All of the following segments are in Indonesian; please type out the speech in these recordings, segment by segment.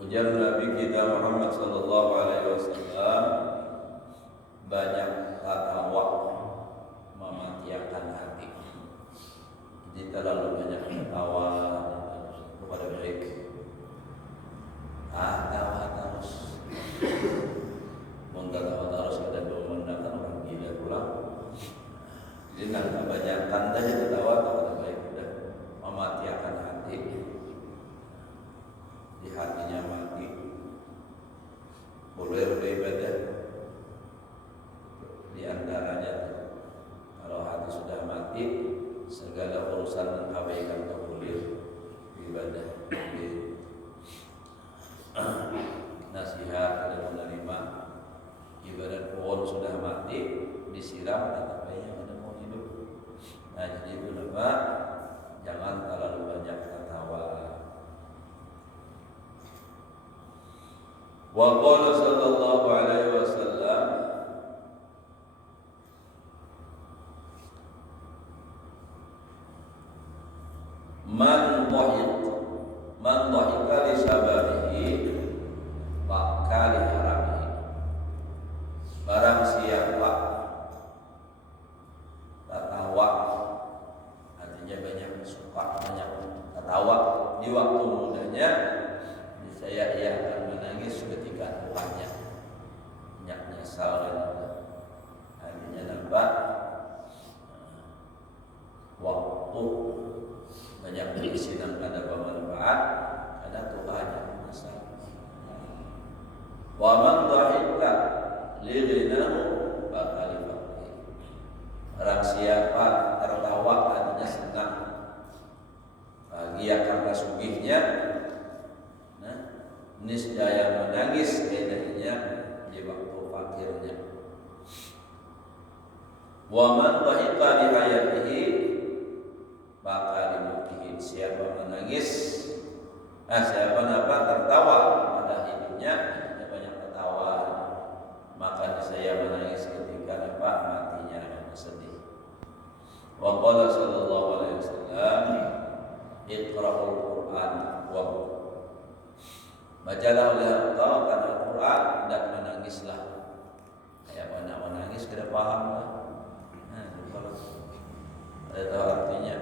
Ujar Nabi kita Muhammad sallallahu alaihi wasallam, banyak tatawa mematiakan hati. Jadi terlalu banyak tertawa kepada baik. Tawa terus. Tawa terus ada memandangkan orang gila pula. Jadi nak kebanyakan saja tertawa kepada baik sudah mematiakan hati. Di hatinya mati, boleh beribadah. Di antaranya kalau hati sudah mati, segala urusan mengabaikan boleh ibadah, nasihat dan menerima. Ibarat pohon sudah mati, disiram tetap aja ada mau hidup. Nah jadi itu Pak, jangan terlalu banyak tertawa. Wa qala sallallahu alaihi wasallam, man dhahika li sababihi baka li haramihi. Barang siapa tertawa, artinya banyak suka, banyak tertawa di waktu mudanya, saya ia akan menangis ketika tuanya nyesal dan artinya nampak waktu banyak berisi dan ada bermanfaat, ada tuanya menyesal. Wa man dhahika li ghinahu bakal fakir. Barang siapa tertawa artinya senang, bahagia karena sugihnya, niscaya menangis kainnya di waktu fakirnya. Wa man dhahika li hayatihi bakal dimutihi. Siapa menangis, siapa tertawa pada hidupnya, dia banyak tertawa, maka saya menangis ketika matinya dan sedih. Wa qala sallallahu alaihi wasallam, iqra'ul Qur'an wa Bacalah oleh Allah karena Al-Quran dan menangislah. Kayak mana menangis kita paham lah. Nah, kalau ada tahu artinya.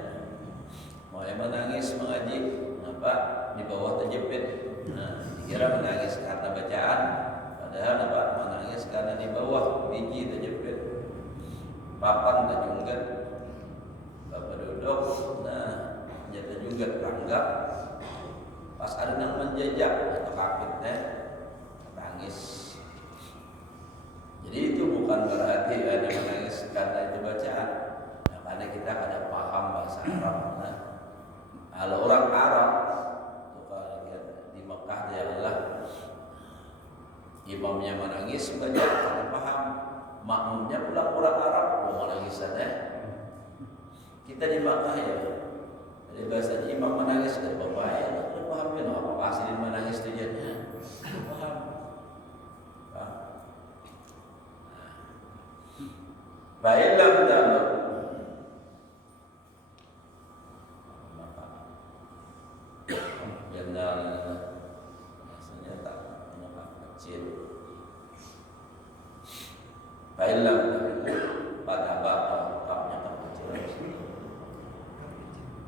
Mau yang menangis mengaji, apa di bawah terjepit. Nah, dikira menangis karena bacaan, padahal apa menangis karena di bawah biji terjepit. Papan terjunggat, bapak duduk, nah jatuh juga teranggap. Pas ada yang menjejak atau kapitnya menangis. Jadi itu bukan berarti ada menangis karena itu bacaan. Nah, karena kita ada paham bahasa Arab. Nah, kalau orang Arab itu kalau lihat di Mekah dia adalah imamnya menangis baca karena paham. Makmumnya pulang orang Arab mau menangisannya. Kita di Mekah ya. Jadi bahasanya imam menangis dari bapak ya. Paham ya, apa pasti menangis itu jadinya paham. Baiklah dalam jendal biasanya tak nampak kecil. Baiklah itu pada bapaknya tak kecil.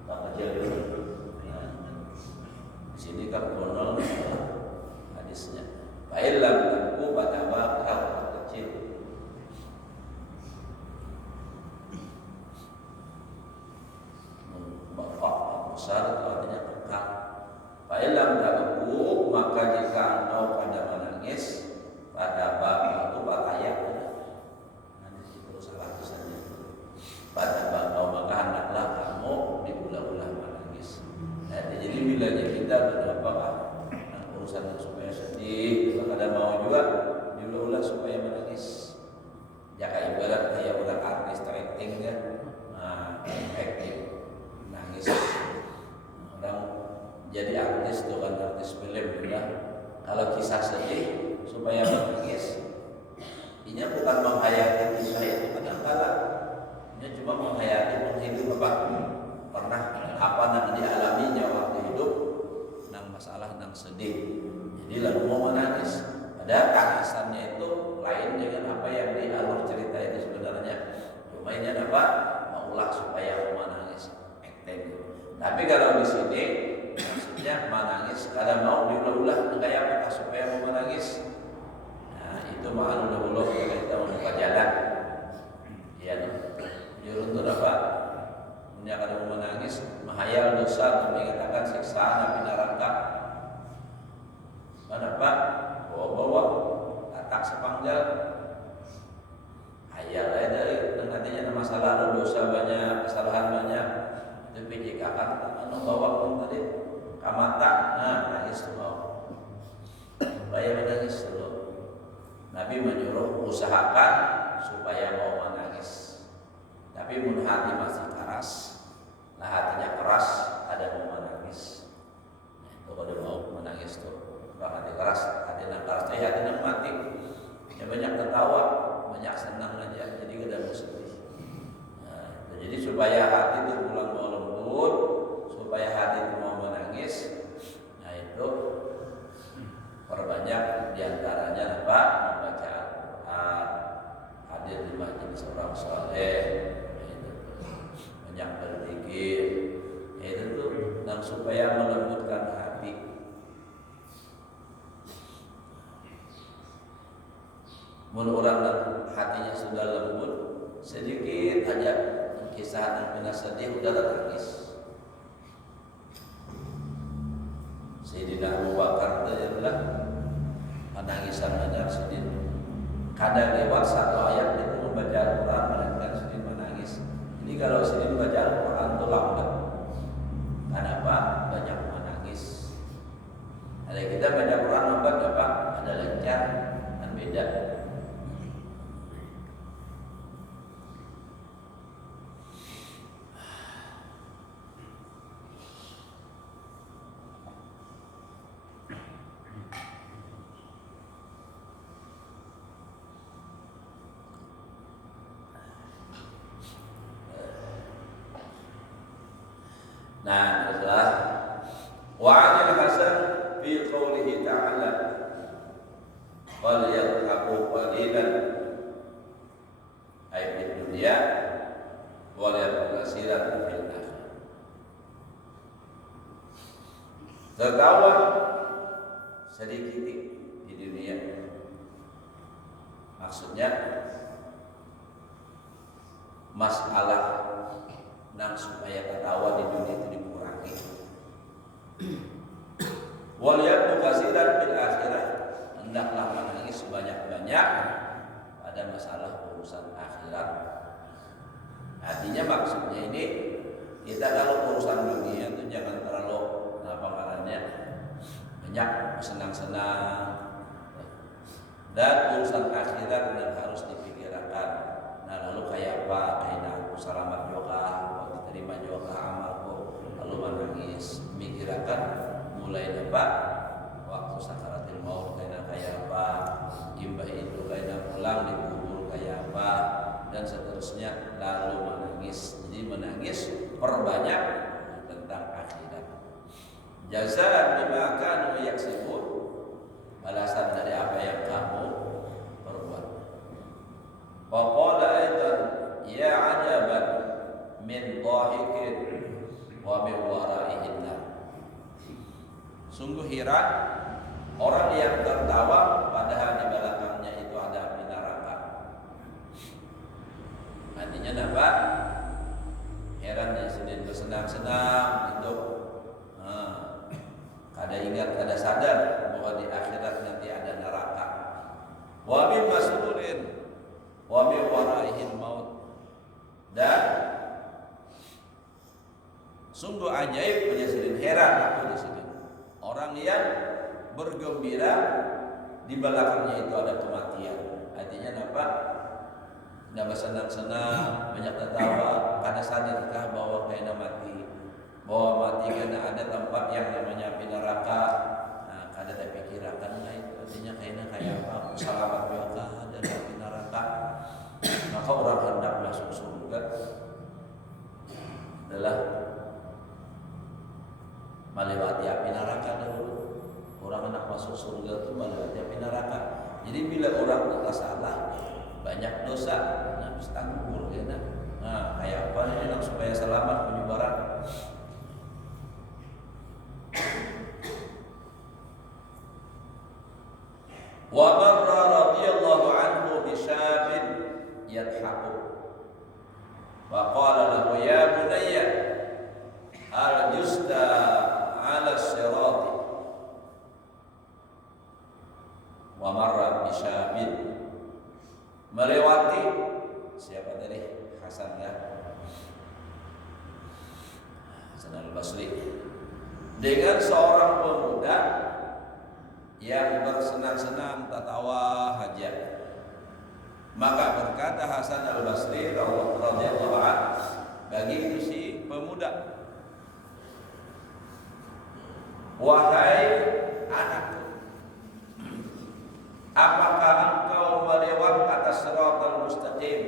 Tak kecil itu. Sini kan konon hadisnya. Baiklah aku pada bapak kecil. Bapak besar itu artinya kekal. Baiklah aku maka jika engkau pada menangis pada bapak itu bataya. Nanti itu salah tulisannya. Pada bapak maka hendaklah kamu diulah-ulah menangis. Jadi bilanya kita berapa urusan supaya sedih, kalau ada mau juga diulah supaya menangis. Ya kayak ibarat kayak orang artis acting kan, nah acting nangis. Orang jadi artis itu kan artis film juga. Kalau kisah sedih supaya menangis, ini bukan menghayati kisah itu kadang-kadang, ini cuma menghayati menghidup apa pernah apa yang dialaminya waktu hidup, nang masalah nang sedih. Jadi lalu mau menangis. Ada tangisannya itu lain dengan apa yang di alur cerita itu sebenarnya. Cuma ini apa? Maulah supaya mau menangis. Tapi kalau di sini maksudnya menangis kadang mau diulah-ulah kayak apa supaya mau menangis. Nah itu mahal ulah-ulah kalau kita membuka jalan. Ya, jurun itu apa? Punya kadang menangis, menghayal dosa, mengatakan siksaan api neraka. Mana Pak? Bawa-bawa, tatak sepanggal. Hayal aja dari nantinya ada masalah, dosa banyak, kesalahan banyak. Itu pijik akan bawa pun tadi kamata, nah nangis tuh mau. Supaya menangis dulu. Nabi menyuruh usahakan supaya mau menangis. Tapi mun hati masih keras, nah hatinya keras, ada mau menangis. Itu kalau mau menangis tuh, kalau hati keras, hati yang keras, hati yang mati. Ya banyak tertawa, banyak senang aja, jadi gak ada sedih. Nah, jadi supaya hati itu pulang mau lembut, supaya hati itu mau menangis, nah itu perbanyak diantaranya apa? Membaca Al-Quran, hadir di majelis orang soleh. Banyak berzikir, itu tuh dan supaya melembutkan hati. Menurut orang hatinya sudah lembut, sedikit aja kisah yang pernah sedih udah tertangis. Sayyidina Abu Bakar itu adalah penangisan banyak sedih. Kadang lewat satu ayat itu membaca Al-Quran menangiskan sedih menangis. Jadi kalau sedih baca Al-Quran itu lambat. Kenapa? Banyak menangis. Ada kita baca Quran lambat apa? Ada lancar dan beda. Nah, setelah wa'anil Hasan fi qawlihi ta'ala dunia wa la kasiran fil akhirah. Tertawa sedikit di dunia, maksudnya masalah dan supaya ketawa di dunia itu dikurangi. Wal yabku kasiran fil akhirah, hendaklah menangis sebanyak-banyak pada masalah urusan akhirat. Artinya maksudnya ini, kita kalau urusan dunia itu jangan terlalu banyak senang-senang, dan urusan akhirat yang harus dipikirkan. Nah lalu kayak apa? Kayak aku selamat juga, mau diterima juga amalku, lalu menangis, mikirkan mulai dapat waktu sakaratil maut kayak apa, imbah itu kayak pulang dikubur kayak apa, dan seterusnya, lalu menangis. Jadi menangis perbanyak tentang akhirat. Jazaan bima kanu yaksibun, balasan dari apa yang kamu perbuat. Wa qala aidan ya ajaban min dhahikin wa min waraihin nar. Sungguh heran orang yang tertawa padahal di belakangnya itu ada api neraka. Artinya apa? Heran ya, sedih bersenang-senang itu. Ada ingat, ada sadar bahwa di akhirat nanti ada neraka. Wa min mas'ulin wa min waraihin maut. Dan sungguh ajaib, menjadi heran aku di sini. Orang yang bergembira di belakangnya itu ada kematian. Artinya apa? Tidak bersenang-senang, banyak tertawa. Ada sadarkah bahwa kena mati? Bahwa mati karena ada tempat yang namanya api neraka. Nah, ada terpikirkan lah itu. Artinya kayak apa? Selamat juga dari api neraka. Maka orang hendak masuk surga adalah melewati api neraka dahulu. Orang hendak masuk surga itu melewati api neraka. Jadi bila orang tidak salah, banyak dosa, nah bisa tangguh ya. Nah, kayak apa ini supaya selamat penyebaran. Wa marra radhiyallahu anhu bi syabin yadhaku wa qala lahu ya bunayya al justa ala sirat. Wa marra bi syabin, melewati siapa tadi? Hasan ya, Hasan al-Basri, dengan seorang pemuda yang bersenang-senang tertawa hajat. Maka berkata Hasan al-Basri radhiyallahu anhu bagi itu si pemuda, wahai anakku, apakah engkau melewat atas siratal mustaqim?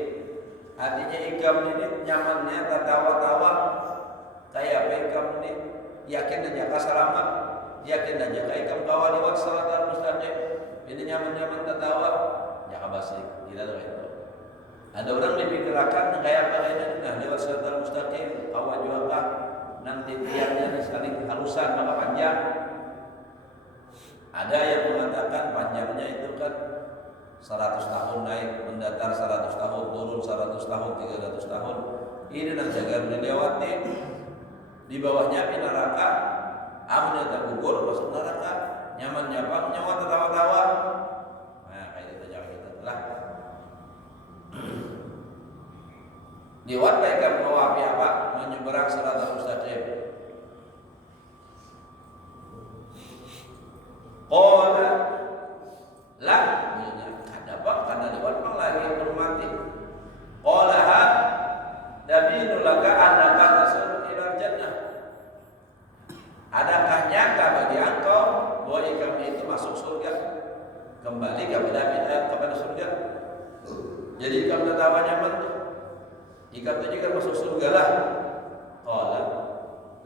Artinya ikam ini nyamannya tertawa-tawa kayak apa ikam ini yakin dan jaga selamat, yakin dan jaga ikam kawal lewat siratal mustaqim. Ini nyaman-nyaman tertawa, jaga basik tidak tahu itu. Ada orang dipikirkan kayak apa ini, nah lewat siratal mustaqim kawal juga nanti tiangnya saling halusan maka panjang. Ada yang mengatakan panjangnya itu kan 100 tahun naik, mendatar 100 tahun, turun 100 tahun, 300 tahun. Ini dan jaga dilewati. Di bawahnya api neraka, amunnya tak gugur masuk neraka, nyaman nyapang, nyawa tertawa-tawa. Nah, kayak itu jaga kita telah. Lewat baikkan bahwa api apa? Menyeberang siratal mustaqim. Qala la, ada apa? Karena lewat pang lagi hormati. Qala ha dabinu laka annaka tasulu ila jannah. Adakah nyata bagi engkau bahwa ikam itu masuk surga, kembali kepada surga? Jadi ikam tertawa nyaman tuh, ikam itu juga masuk surga lah. Qala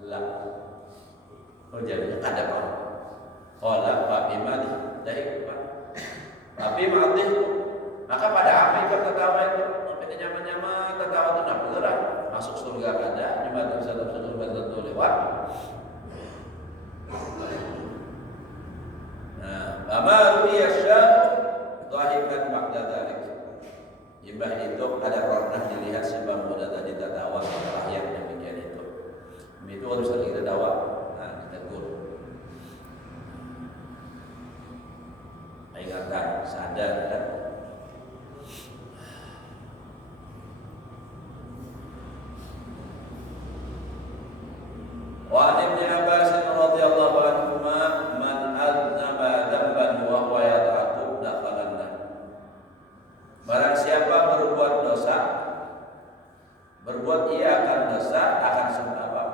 la, oh jadinya ada apa? Qala fa bimali daik tapi mati. Maka pada apa ikam tertawa itu? Sampai nyaman-nyaman masuk surga ada, jembatan bisa masuk surga tentu lewat. Nah, ama ruya syab dhahikan ba'da dzalik. Imbah itu ada pernah dilihat sebab muda tadi tertawa setelah yang demikian itu. Itu harus kita dakwah, nah ditegur. Ingatan sadar kan. Wa Ibnu Abbas radhiyallahu anhu man aznaba dzamban wa huwa yata'aqqab dakhalan. Barang siapa berbuat dosa, berbuat ia akan dosa akan senang apa?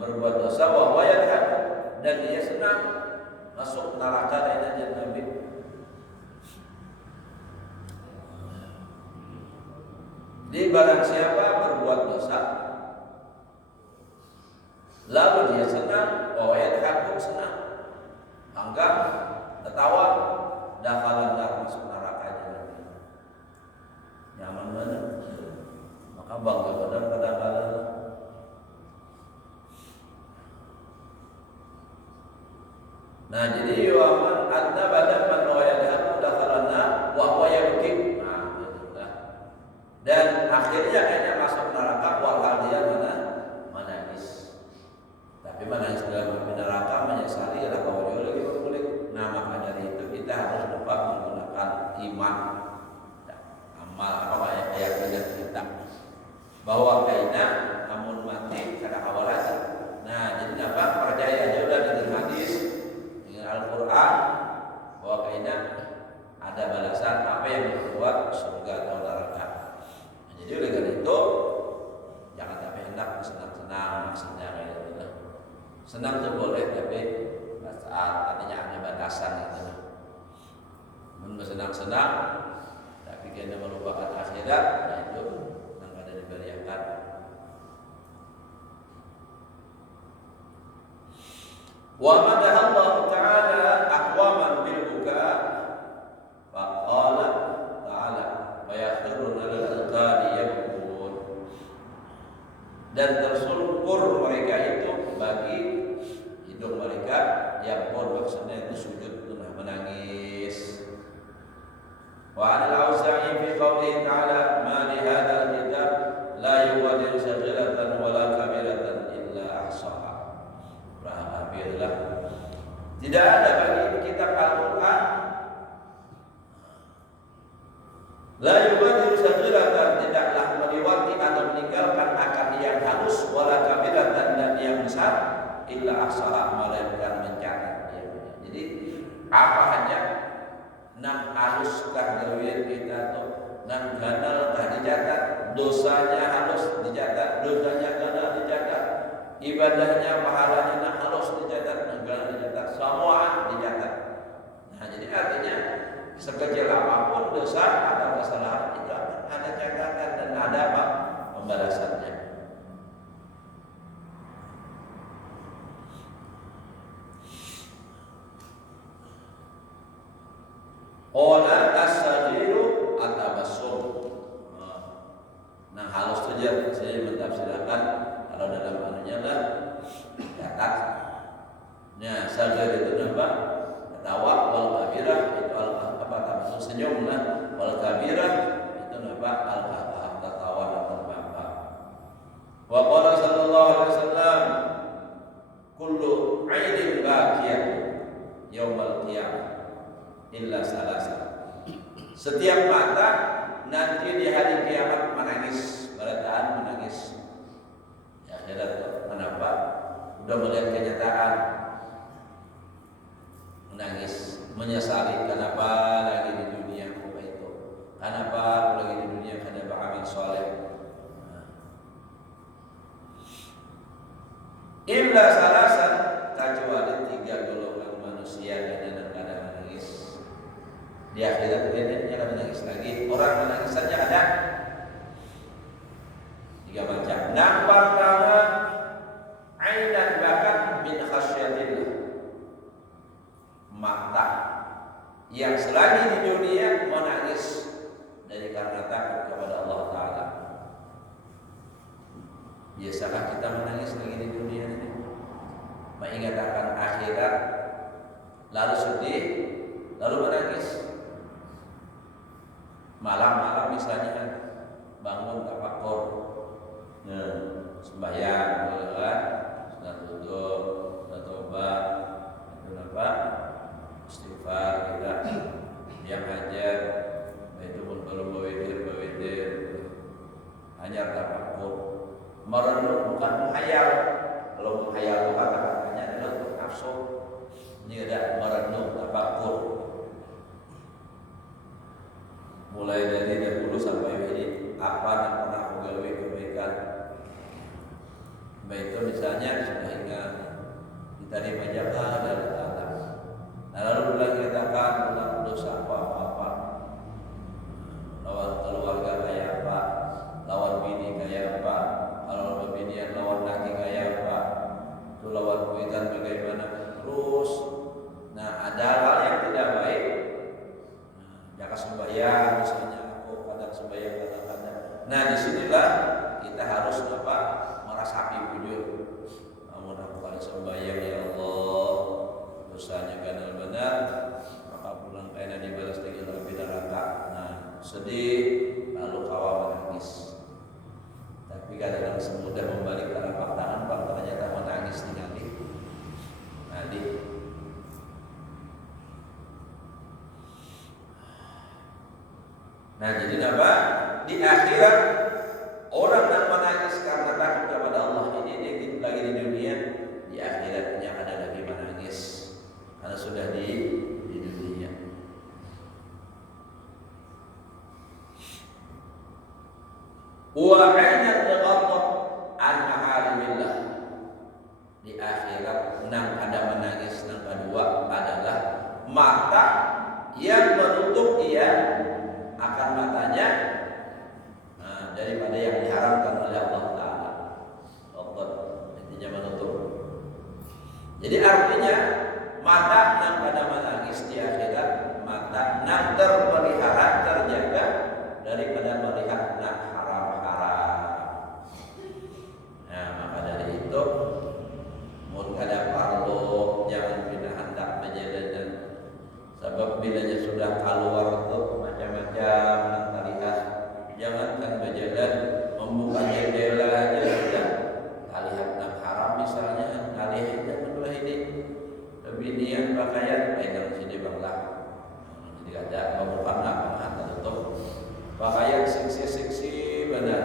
Berbuat dosa wa huwa yata'aqqab dan dia senang masuk neraka dan Nabi. Di barang siapa berbuat dosa lalu dia senang, yata'aqqab senang, anggap tertawa, dakhalan masuk neraka Nabi. Nyaman banget. Maka bangga kadang-kadang. Nah, jadi waman adzaba dzamban wa yadhabu dakhalana wa huwa yabki. Nah, itulah. Dan akhirnya kayaknya masuk neraka walhal dia menangis. Tapi menangis dalam neraka menyesali adalah kau lagi berkulit. Nah, maka dari itu kita harus dapat menggunakan iman, amal apa keyakinan kita bahwa kaidah namun mati kada kawalan. Nah, jadi apa? Percaya aja udah dengan hadis Al-Quran bahwa kaidah ada balasan apa yang membuat surga atau neraka. Nah, jadi oleh karena itu jangan sampai hendak senang-senang maksudnya gitu. Senang itu boleh tapi saat artinya ada batasan gitu. Senang-senang tapi kena melupakan akhirat, nah itu yang ada diberiakan. Wa madahallahu ta'ala aqwaman bil buka faqala ta'ala wa yakhruna lil alqani yabkun. Dan tersungkur mereka itu bagi hidung mereka yabkun, maksudnya itu sujud menangis. Wa 'ala al-Auza'i fi qoulihi ta'ala ma li hadzal kitab la yughadiru saghiratan wa la kabiratan illa ahsaha. Tidak ada bagi kitab Al-Quran la yughadiru saghiratan, tidaklah meliwati atau meninggalkan akan yang halus wala kabiratan dan yang besar illa ahsaha, melainkan mencatat. Jadi apa hanya nang haluskah gawin kita tuh, nang ganal kah dicatat, dosanya halus dicatat, dosanya ganal dicatat, ibadahnya pahalanya nang halus dicatat, nang ganal dicatat, semua dicatat. Nah, jadi artinya sekecil apapun dosa atau kesalahan itu ada catatan dan ada apa pembalasannya. Ola as-sajiru at-tabassum. Nah, halus saja saya mentafsirkan kalau dalam anunya lah catat. Nah, sagir itu apa? Ketawa, wal kabirah itu apa tabassum senyum lah, wal kabirah itu apa? Al-kafah, tertawa dan terbangga. Wa qala sallallahu alaihi wasallam kullu 'ainin baqiyah yaumal qiyamah illa salasa. Setiap mata nanti di hari kiamat menangis, berataan menangis. Ya, kenapa? Udah melihat kenyataan menangis, menyesali kenapa lagi di dunia apa itu, kenapa lagi di dunia kada beramal soleh. Illa salasa, kecuali 3 golongan manusia yang kadang menangis. Di akhirat ini dia akan menangis lagi. Orang menangis saja ada 3 macam. Yang pertama, ainan bakat min khasyatillah, mata yang selagi di dunia menangis dari karena takut kepada Allah Ta'ala. malam-malam misalnya kan bangun tafakur, sembahyang, kan, sunat wudu, sunat tobat, itu apa? Istighfar kita, yang hajar, itu pun belum bawidir, hanya tafakur, merenung bukan menghayal. Kalau menghayal itu kata-katanya adalah untuk nafsu. Ini ada merenung tafakur. Mulai dari dahulu sampai ini apa yang pernah aku gawe kebaikan. Baik itu misalnya sudah ingat diterima jaka dari Allah. Nah, lalu lagi katakan tentang dosa apa-apa, lawan keluarga kayak apa, lawan bini kayak apa, kalau bini lawan laki kayak apa, itu lawan kuitan bagaimana terus. Nah, ada hal yang tidak baik. Jaka sembahyang misalnya, aku kadang sembahyang kadang-kadang. Nah, disinilah kita harus apa? Merasapi bujur. Namun aku kali sembahyang ya Allah, dosanya benar-benar, maka pulang kena dibalas dengan api neraka. Nah, sedih lalu kawa menangis. Tapi kadang-kadang semudah membalik telapak tangan, ternyata menangis ningali. Adik. Nah, jadi apa? Di akhirat orang yang menangis karena takut kepada Allah ini lagi di dunia, di akhiratnya ada lagi menangis karena sudah di dunia. Wa 'ainat taghaddab an maharimillah. Di akhirat nang ada menangis nang kedua adalah mata yang menutup dia akan matanya daripada yang diharamkan oleh Allah Ta'ala. Allah intinya menutup. Jadi artinya mata yang pada menangis di akhirat, mata yang terpelihara terjaga daripada melihat yang haram-haram. Nah, maka dari itu mun kada parlo jangan pindah hendak berjalan. Sebab bilanya sudah keluar tuh macam-macam yang terlihat. Jangankan berjalan, membuka jendela aja sudah terlihat yang haram misalnya. Terlihat aja ini lebih niat pakaian pegang sini banglah. Jadi ada membuka nak tutup pakaian seksi-seksi benar.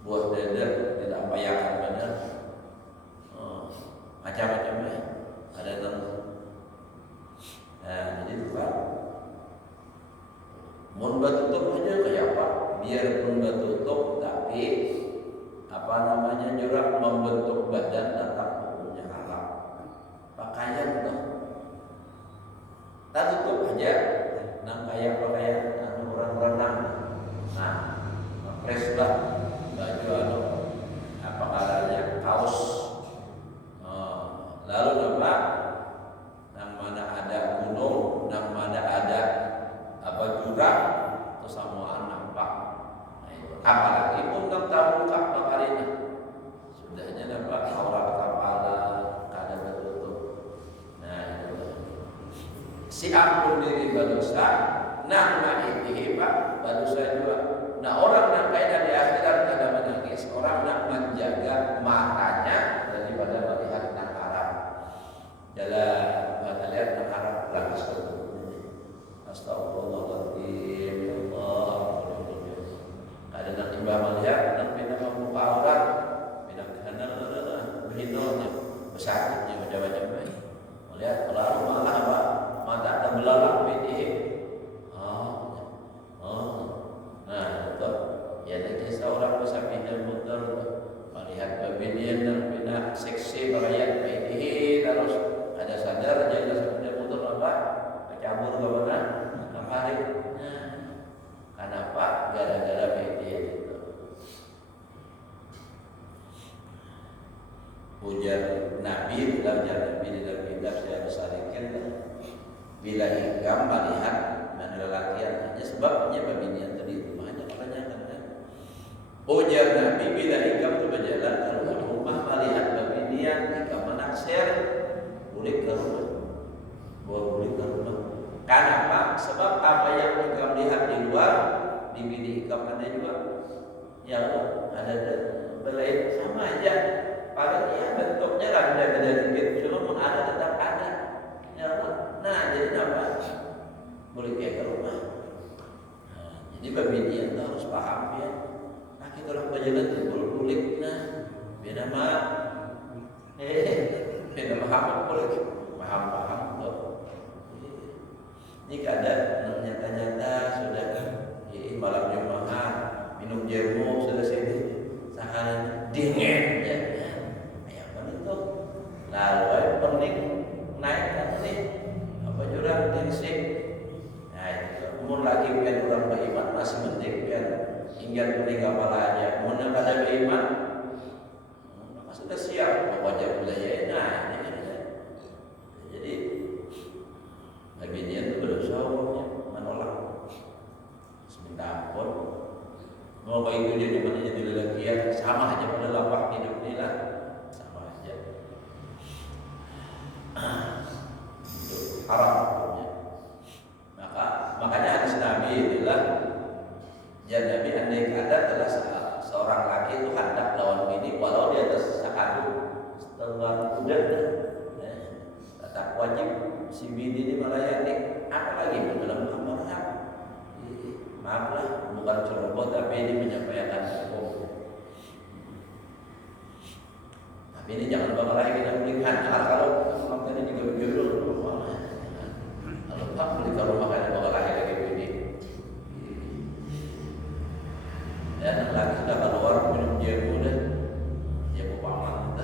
Buat dada tidak payakan benar. Macam-macam ya. Ada tentu. Nah, jadi itu kan mun batutup aja kayak apa? Biarpun batutup tapi apa namanya juga membentuk badan tetap hukumnya halal. Pakaian tuh tak tutup aja. Nang kayak pakaian orang renang. Nah, press lah baju apa kalarnya kaos. Lalu apa? Nang mana ada gunung, nang mana ada apa jurang, itu samuan nampak. Nah, itu. Apalagi untuk tabuka pakarina, sudahnya nampak aurat kepala, kada bertutup. Nah, itu. Si ampun diri berdosa, nang ma'itihi pak berdosa juga. Nah, orang yang kaya di akhirat kada menangis, orang yang menjaga matanya daripada melihat yang haram. Dalam lihat yang haram langsung. Astagfirullahaladzim, ya Allah. Ada nak timbah melihat, nak pindah membuka aurat, pindah karena behindonya besarnya macam-macam baik. Melihat lalu malah apa? Mata terbelalak piti. Nah, itu ya nanti seorang bisa pindah muter melihat babinian dan pindah seksi berayat piti terus ada sadar jaga sudah muter apa? Kecambur ke mana? Kemarin. Kenapa? Gara-gara media itu. Ujar Nabi dalam kitab saya besarkan bila hingga melihat lelakian hanya sebabnya babinian tadi itu banyak orangnya kan. Ujar Nabi bila hingga itu berjalan keluar rumah melihat babinian hingga menaksir balik ke rumah. Kenapa? Sebab apa yang di Bini Ikam ada juga yang ada belai sama aja. Paling ya bentuknya lah beda-beda dikit, cuma pun ada tetap ada. Ya Allah. Nah jadi apa? Boleh kayak ke rumah. Nah, jadi babinian tuh harus paham ya. Nah kita orang berjalan itu kulit nah beda mah. Beda paham boleh paham tuh. Ini keadaan nyata-nyata sudah malam Jumat minum jamu sudah sini sahan dingin ya. Lalu pening naik kan nih apa jurang tensi. Nah itu umur lagi biar orang beriman masih penting biar hingga pening kepala aja. Mau pada beriman, maka sudah siap wajah budaya. Nah ini. Jadi babinian itu berusaha menolak. Minta ampun. Mau apa itu dia dimana jadi lelakian sama aja pada lapak hidup ini lah. Haram hukumnya. Makanya hadis Nabi adalah ya Nabi andai kata adalah seorang laki itu hendak lawan bini walau di atas sakadu setengah kuda tetap wajib si bini ini melayani apalagi dalam kamar maaflah bukan ceroboh tapi ini menyampaikan hukum. Tapi ini jangan bawa lagi kita melihat kalau tadi juga begitu kalau tak beli kalau makan bawa lagi begini dan lagi sudah keluar minum jamu dan jamu paman.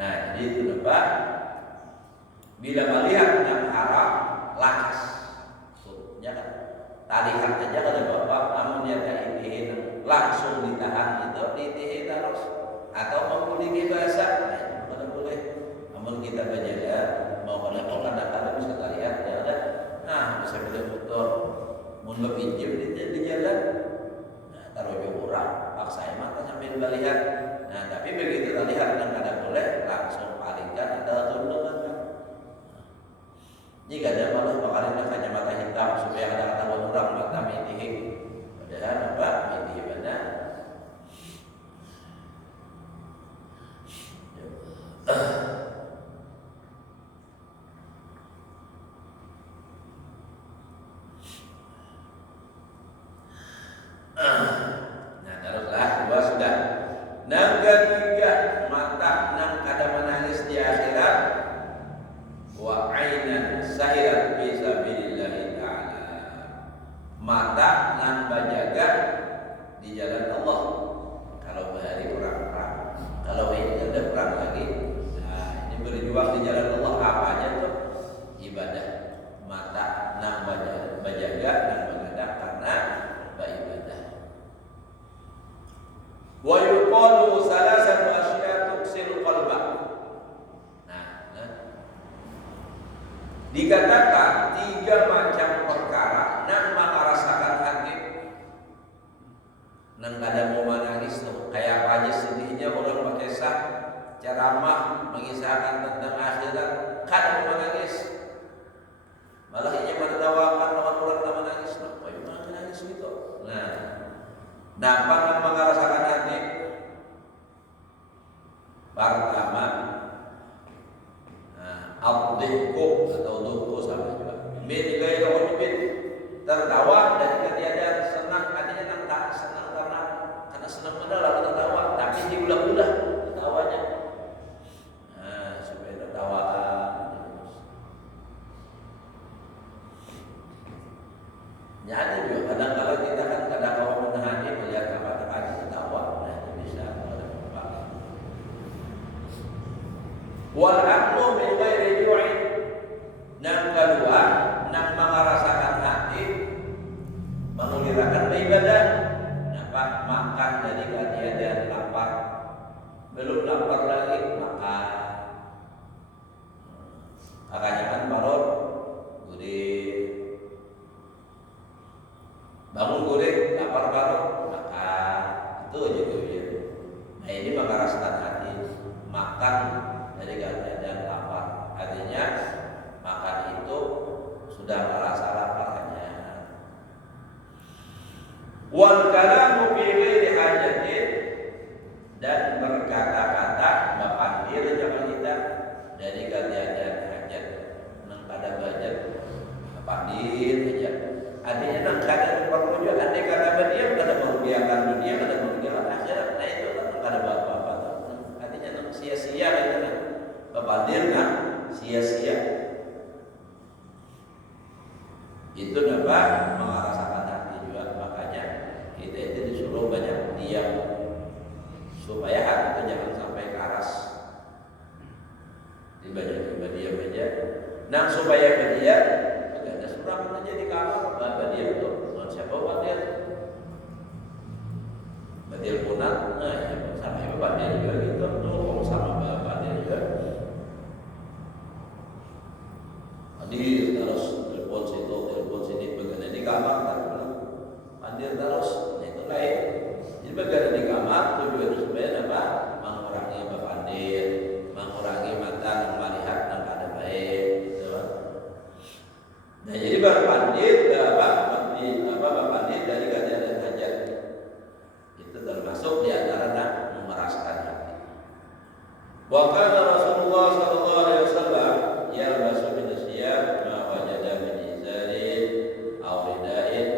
Nah jadi itu Pak bila melihat yang haram lakas ya kan talihan aja kalau bapak namun dia tak ingin langsung ditahan itu ditihin terus atau memiliki bahasa mana boleh namun kita berjaga mau kadang-kadang bisa lihat ya ada nah bisa bila motor mau berpinjam di jalan nah taruh orang paksa mata sampai lihat nah tapi begitu kita lihat dan kada boleh langsung palingkan atau tunduk kan jika ada malah bakalan kacamata hitam supaya ada ketahuan orang mata mitihing padahal apa mitihing benar. Nah teruslah dua sudah. Nang ketiga mata nang kada menangis di akhirat wa ainan sahirat fi sabilillah taala. Mata nang bajaga di jalan Allah. Kalau hari perang, kalau ini ada perang lagi. Nah, ini berjuang di jalan Allah apa aja tuh? Ibadah. Mata nang bajaga nang mengadang karena beribadah. Wa yuqalu salasatu asya tuksil qalba. Nah, dikatakan tiga macam perkara nang mengarasakan hati. Nang kada mau menangis tuh kayak apa aja sedihnya orang berkisah ceramah mengisahkan tentang akhirat kada mau menangis malah ia menertawakan orang tak menangis kenapa ia menangis gitu. Nah dapat nang mengarasakan hati pertama abdihku atau duhku sama juga min gaya ujbin tertawa dan ketiadaan senang artinya nang tak senang karena senang adalah tertawa tapi diulang-ulang tertawanya supaya tertawa jadi juga kadang kalau kita kan kadang kalau menahani melihat kata-kata tertawa nah itu bisa wal aqlu min ghairi ju'in yang kedua nang mengarasakan hati mengulirakan ibadah dapat makan dari ketiadaan lapar belum lapar lagi makan makanya kan parut gurih bangun gurih lapar parut makan itu aja gurih. Nah ini mengarasakan hati makan dari keadaan lapar artinya makan itu sudah merasa lapar Itu dapat merasakan hati juga. Makanya kita itu disuruh banyak diam supaya hati itu jangan sampai keras. Banyak diam aja. Nah supaya berdiam, ada surang aja di kamar. Berdiam tuh, siapa berdiam? Berdiam punat. Nah, ya, sama ibu berdiam juga gitu. Tuh sama berdiam juga. Hadir terus telepon situ, telepon sini, begadang di kamar kan? Hadir terus, itu lain. Jadi begadang di kamar tujuan supaya apa? Mengurangi berpandir, mengurangi mata yang melihat yang ada baik. Nah jadi berpandir, berpandir dari kajian dan hajat itu termasuk di antara memeraskan hati. Wa kana Rasulullah sallallahu alaihi wasallam yalbasu min asyab ma wajada min izarin aw ridain,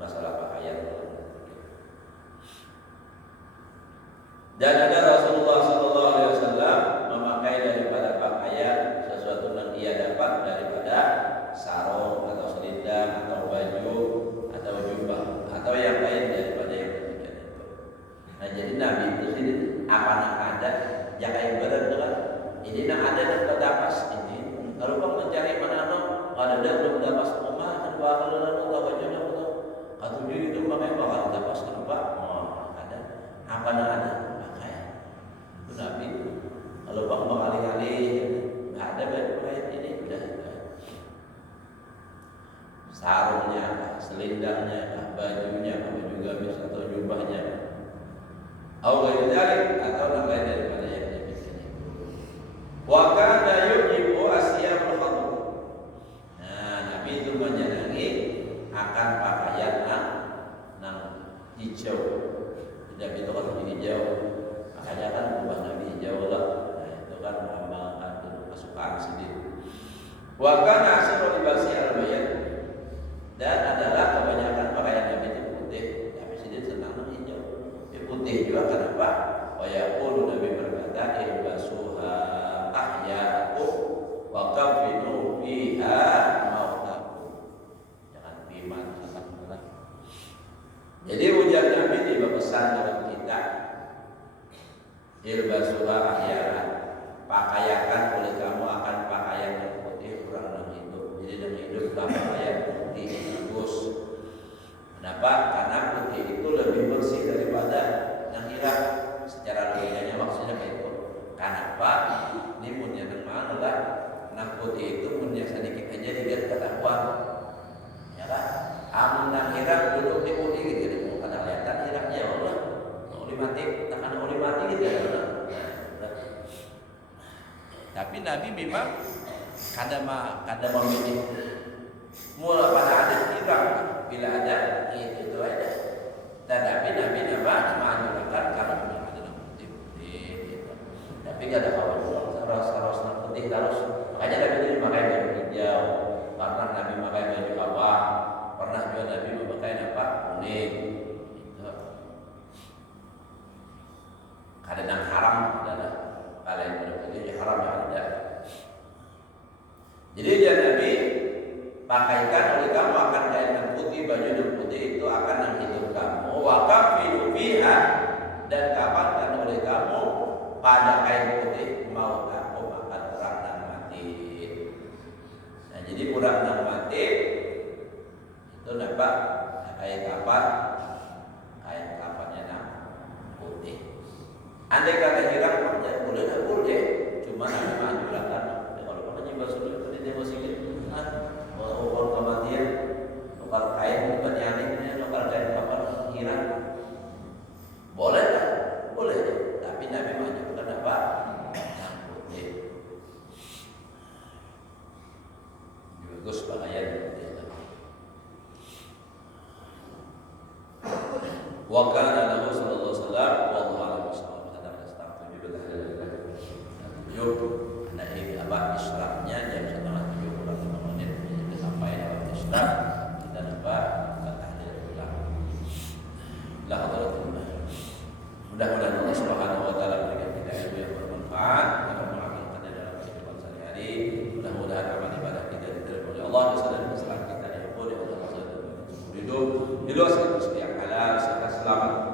masalah pakaian. Dan ada Rasulullah sallallahu alaihi wasallam memakai daripada pakaian sesuatu yang ia dapat daripada sarung atau selendang atau baju atau jubah atau yang lain daripada yang demikian itu. Nah jadi Nabi itu sini apa nak ada jaga yang berat tu kan. Ini nak ada dan terdapat ini. Kalau kau mencari mana ada dan terdapat rumah dan bakal lalu baju yang itu. Atau itu pakai bakal terdapat kenapa? Oh ada. Apa nak ada pakaian. Itu Nabi. Kalau kau mengalih-alih nggak ada pakaian ini sudah. Sarungnya, selendangnya, bajunya, baju gamis atau jubahnya, atau yang lain daripada yang demikian itu. Wa kana yujibu asyabul khadr. Nah, Nabi itu menyenangi akan pakaian yang hijau. Tidak itu kan hijau. Makanya kan ubah Nabi hijau lah. Nah, itu kan melambangkan kesukaan sendiri. Wa kana asyrul libasi al-bayat. Dan adalah kebanyakan pakaian Nabi itu putih. Nabi sendiri senang hijau. Putih juga kenapa? Wa yaqulu Nabi berkata ilbasuha ahya'u wa kafinu fiha mautakum. Jangan biman senang. Jadi ujar Nabi di pesan dalam kita ilbasuha ahya'u, pakaiakan oleh kamu akan pakaian yang putih kurang yang hidup. Jadi yang hidup pakaian putih bagus. Kenapa? Karena putih itu lebih bersih daripada yang hilang. Secara logikanya maksudnya itu. Kenapa? Ini punya yang mana lah? Nah putih itu punya sedikit aja dilihat ketahuan. Ya kan? Amun yang hilang duduk di putih gitu. Mau kada kelihatan hilangnya Allah. Oli mati, takkan oli mati gitu ya. Tapi Nabi memang kada memilih. Mula pada ada hilang bila ada itu ada. Tetapi Nabi menganjurkan kalau memang ada putih gitu. Tapi kada kawan saros putih terus. Makanya Nabi itu memakai baju hijau. Pernah Nabi memakai baju apa? Pernah juga Nabi memakai apa? Kuning. Gitu. Kada yang haram adalah kalian berpikir haram yang ada. Jadi dia Nabi pakaikan oleh kamu akan kain yang putih, baju yang putih itu akan yang hidup kamu. Wakafilu biha, dan kapankan oleh kamu pada kain putih mau kamu akan orang dan mati. Nah jadi orang dan mati itu dapat kain kapan? Kain kapannya yang putih. Andai kata hilang boleh tak boleh, cuma ada anjuran. Kalau kamu nyimpan sudah itu dimasukin. Orang kematian, lokal kain bukan yang ini, lokal kain kapan hilang, boleh tak? Boleh. Tapi Nabi mengajarkan apa? Yang putih. Bagus pakaian putih. Wa kana lahu sallallahu alaihi wasallam wallahu a'lam bishawab. Ada astagfirullah billah. Yuk, ada ini apa isyaratnya jam 6:30 kurang 5 menit sampai dalam isyarat kita dapat tahlil ulang. La hadratillah. Mudah-mudahan Allah Subhanahu wa taala berikan kita ilmu yang bermanfaat dan mengamalkannya dalam kehidupan sehari-hari. Mudah-mudahan amal ibadah kita diterima oleh Allah dan kesalahan kita Itu asal yang halal, selamat.